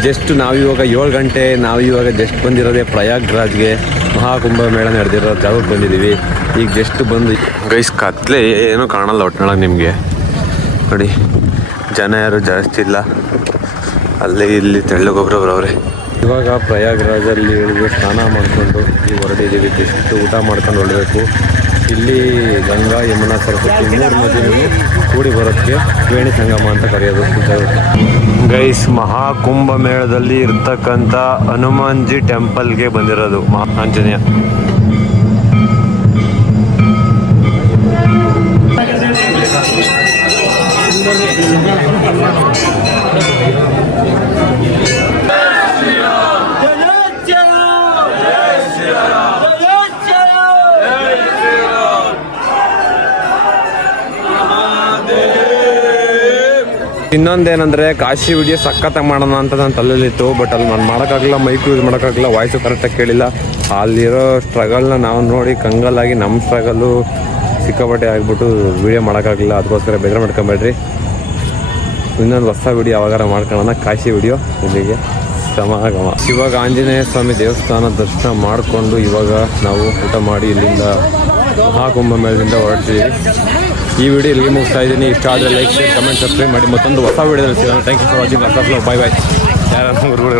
ಜಸ್ಟ್ ನಾವಿವಾಗ 7 ಗಂಟೆ ನಾವಿವಾಗ ಜಸ್ಟ್ ಬಂದಿರೋದೇ ಪ್ರಯಾಗ್ರಾಜ್ಗೆ ಮಹಾಕುಂಭ ಮೇಳ ನಡೆದಿರೋ ಜಾಗಕ್ಕೆ ಬಂದಿದ್ದೀವಿ. ಈಗ ಜಸ್ಟ್ ಬಂದು ಗೈಸ್ ಕತ್ಲೆ ಏನೂ ಕಾಣಲ್ಲ ಒಟ್ಟಿನೊಳಗೆ ನಿಮಗೆ ನೋಡಿ. ಜನ ಯಾರು ಜಾಸ್ತಿ ಇಲ್ಲ, ಅಲ್ಲಿ ಇಲ್ಲಿ ತೆಳ್ಳಗೊಬ್ರವ್ರವ್ರೆ. ಇವಾಗ ಪ್ರಯಾಗ್ರಾಜಲ್ಲಿ ಇಳಿದು ಸ್ನಾನ ಮಾಡಿಕೊಂಡು ಈಗ ಹೊರಟಿದ್ದೀವಿ. ಜಸ್ಟ್ ಊಟ ಮಾಡ್ಕೊಂಡು ಹೊರಡಬೇಕು. ಇಲ್ಲಿ ಗಂಗಾ ಯಮುನಾ ಸರಸ್ವತಿ 3 ನದಿನೂ ಕೂಡಿ ಬರೋಕ್ಕೆ ತ್ರಿವೇಣಿ ಸಂಗಮ ಅಂತ ಕರೆಯೋದು. ಗೈಸ್ ಮಹಾಕುಂಭ ಮೇಳದಲ್ಲಿ ಇರ್ತಕ್ಕಂಥ ಹನುಮಾನ್ಜಿ ಟೆಂಪಲ್ಗೆ ಬಂದಿರೋದು ಆಂಜನೇಯ. ಇನ್ನೊಂದೇನಂದರೆ ಕಾಶಿ ವಿಡಿಯೋ ಸಖತ್ತಾಗಿ ಮಾಡೋಣ ಅಂತ ನನ್ನ ತಲೆಯಲ್ಲಿತ್ತು. ಬಟ್ ಅಲ್ಲಿ ನಾನು ಮಾಡೋಕ್ಕಾಗಲ್ಲ, ಮೈಕ್ ಯೂಸ್ ಮಾಡೋಕ್ಕಾಗಲ್ಲ, ವಾಯ್ಸು ಕರೆಕ್ಟಾಗಿ ಕೇಳಿಲ್ಲ. ಅಲ್ಲಿರೋ ಸ್ಟ್ರಗಲ್ನ ನಾವು ನೋಡಿ ಕಂಗಲಾಗಿ ನಮ್ಮ ಸ್ಟ್ರಗಲ್ಲು ಸಿಕ್ಕಾಪಟ್ಟೆ ಆಗಿಬಿಟ್ಟು ವೀಡಿಯೋ ಮಾಡೋಕ್ಕಾಗಲಿಲ್ಲ. ಅದಕ್ಕೋಸ್ಕರ ಬೇಜಾರು ಮಾಡ್ಕೊಂಬೇಡ್ರಿ. ಇನ್ನೊಂದು ಹೊಸ ವಿಡಿಯೋ ಯಾವಾಗಾರ ಮಾಡ್ಕೊಳ್ಳೋಣ. ಕಾಶಿ ವಿಡಿಯೋ ಇಲ್ಲಿಗೆ ಸಮಾಗಮ. ಇವಾಗ ಆಂಜನೇಯ ಸ್ವಾಮಿ ದೇವಸ್ಥಾನ ದರ್ಶನ ಮಾಡಿಕೊಂಡು ಇವಾಗ ನಾವು ಊಟ ಮಾಡಿ ಇಲ್ಲಿಂದ ಮಹಾಕುಂಭ ಮೇಳದಿಂದ ಹೊರಡ್ತೀವಿ. ಈ ವಿಡಿಯೋ ಇಲ್ಲಿಗೆ ಮುಗಿಸ್ತಾ ಇದ್ದೀನಿ. ಇಷ್ಟ ಆದರೆ ಲೈಕ್, ಶೇರ್, ಕಮೆಂಟ್, ಸಬ್ಸ್ಕ್ರೈಬ್ ಮಾಡಿ. ಮತ್ತೊಂದು ಹೊಸ ವಿಡಿಯೋದಲ್ಲಿ ಸಿಗೋಣ. Thank you for watching. Bye bye. ಯಾರು ಊರುಗಳು